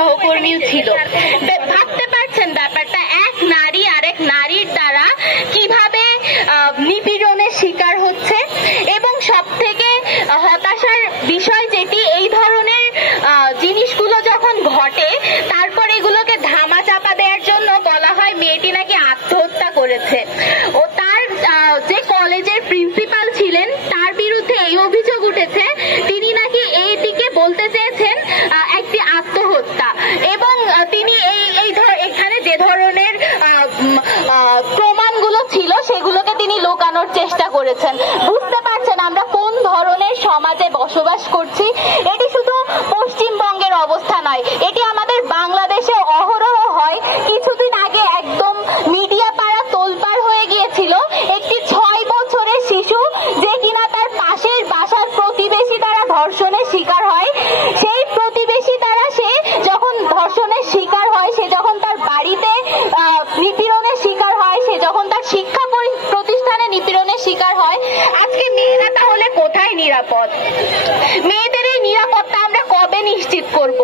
সহকর্মীও ছিল। ভাবতে পারছেন ব্যাপারটা, এক নারী আরেক নারীর দ্বারা কিভাবে নিপীড়নের শিকার হচ্ছে। এবং সব থেকে হতাশার বিষয় যেটি, এই ধরনের জিনিসগুলো যখন ঘটে তারপর এগুলোকে ধামা চাপা দেওয়ার জন্য বলা হয় মেয়েটি নাকি আত্মহত্যা করেছে। ও তার যে কলেজের প্রিন্সিপাল ছিলেন তার বিরুদ্ধে এই অভিযোগ উঠেছে, তিনি নাকি এইটিকে বলতে চেয়েছেন একটি আত্মহত্যা। এবং তিনি এখানে যে ধরনের প্রমাণগুলো ছিল সেগুলোকে তিনি লুকানোর চেষ্টা করেছেন। বুঝতে পারছেন আমরা কোন ধরনের সমাজে বসবাস করছি। এটি শুধু পশ্চিমবঙ্গের অবস্থা নয়, এটি আমাদের বাংলাদেশে অহরহ হয়। কিছুদিন আগে একদম মিডিয়া পাড়া তোলপাড় হয়ে গিয়েছিল একটি 6 বছরের শিশু যে কিনা তার পাশের বাসার প্রতিবেশী দ্বারা ধর্ষণের শিকার হয়। সেই প্রতিবেশী দ্বারা সে যখন ধর্ষণের শিকার হয়, সে যখন তার বাড়িতে নিপীড়নের শিকার হয়, সে যখন তার শিক্ষা প্রতিষ্ঠানে নিপীড়নের শিকার হয়, আজকে মেয়েরা তাহলে কোথায় নিরাপদ? মেয়েদের এই নিরাপত্তা আমরা কবে নিশ্চিত করব?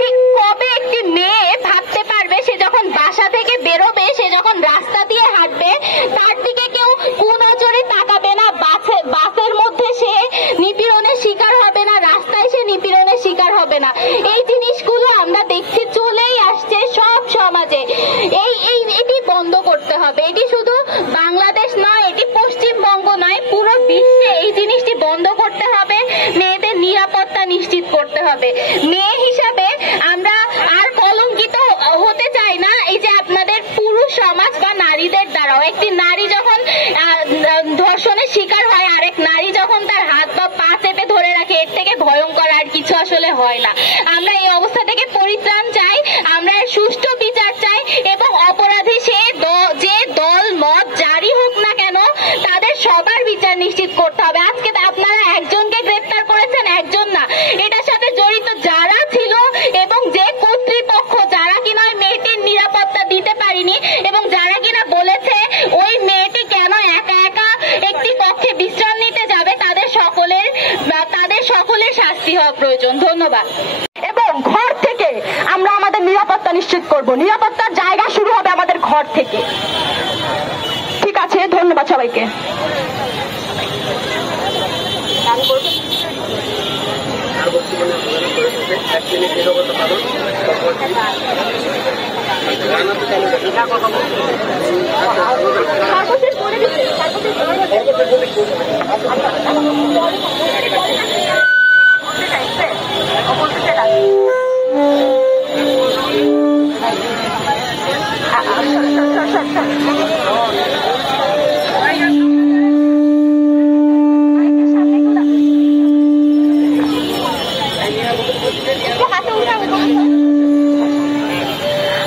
ঠিক কবে একটি মেয়ে ভাবতে পারবে সে যখন বাসা থেকে বেরোবে, সে যখন রাস্তা দিয়ে হাঁটবে, তার দিকে কেউ কুনজরে তাকাবে না, বাসের মধ্যে সে নিপীড়নের শিকার হবে না, রাস্তায় সে নিপীড়নের শিকার হবে না। এই জিনিসগুলো আমরা দেখছি চলেই আসছে সব সমাজে। এটি বন্ধ করতে হবে। এটি শুধু বাংলাদেশ নয়, এটি পশ্চিমবঙ্গ নয়, পুরো বিশ্বে এই জিনিসটি বন্ধ করতে হবে। মেয়েদের নিরাপত্তা নিশ্চিত করতে হবে। মেয়ে হিসাবে আমরা আর কলঙ্কিত হতে চাই না এই যে আপনাদের পুরুষ সমাজ বা নারীদের দ্বারাও। একটি নারী যখন ধর্ষণের শিকার হয়, আরেক নারী যখন তার হাত বা পা চেপে ধরে রাখে, এর থেকে ভয়ঙ্কর আর কিছু আসলে হয় না। আমরা এই অবস্থা থেকে পরিত্রাণ চাই, আমরা সুষ্ঠু বিচার চাই এবং অপরাধী সে যে দল মত জারি হোক না কেন তাদের সবার বিচার নিশ্চিত করতে হবে। আজকে আপনারা একজনকে গ্রেফতার করেছেন, একজন না, এটার সাথে জড়িত যারা ছিল এবং যে কর্তৃপক্ষ যারা কিনা মেয়েটির নিরাপত্তা দিতে পারেনি এবং যারা কিনা বলেছে ওই মেয়েটি কেন একা একা একটি কক্ষে বিশ্রাম নিতে যাবে, তাদের সকলের শাস্তি হওয়া প্রয়োজন। ধন্যবাদ। এবং ঘর থেকে আমরা আমাদের নিরাপত্তা নিশ্চিত করব। নিরাপত্তার জায়গা শুরু হবে আমাদের ঘর থেকে। ঠিক আছে, ধন্যবাদ সবাইকে।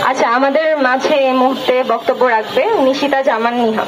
আচ্ছা, আমাদের মাঝে এই মুহূর্তে বক্তব্য রাখবে নিশিতা জামান নিহা।